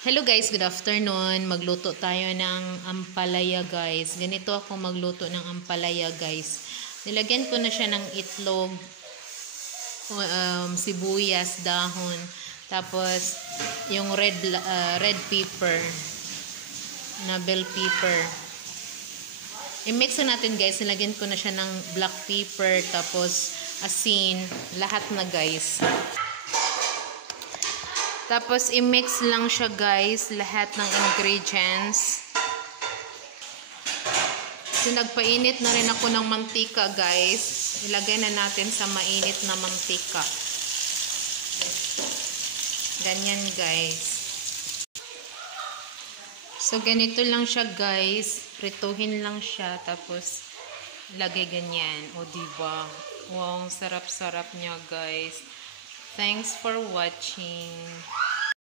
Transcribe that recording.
Hello guys, good afternoon. Magluto tayo ng ampalaya guys. Ganito ako magluto ng ampalaya guys. Nilagyan ko na siya ng itlog, sibuyas, dahon, tapos yung red pepper na bell pepper. I-mix na natin guys. Nilagyan ko na siya ng black pepper, tapos asin, lahat na guys. Tapos, i-mix lang siya guys, lahat ng ingredients. So, nagpainit na rin ako ng mantika guys. Ilagay na natin sa mainit na mantika. Ganyan guys. So, ganito lang siya guys. Prituhin lang siya. Tapos, ilagay ganyan. O, diba? Wow, sarap-sarap niya guys. Thanks for watching.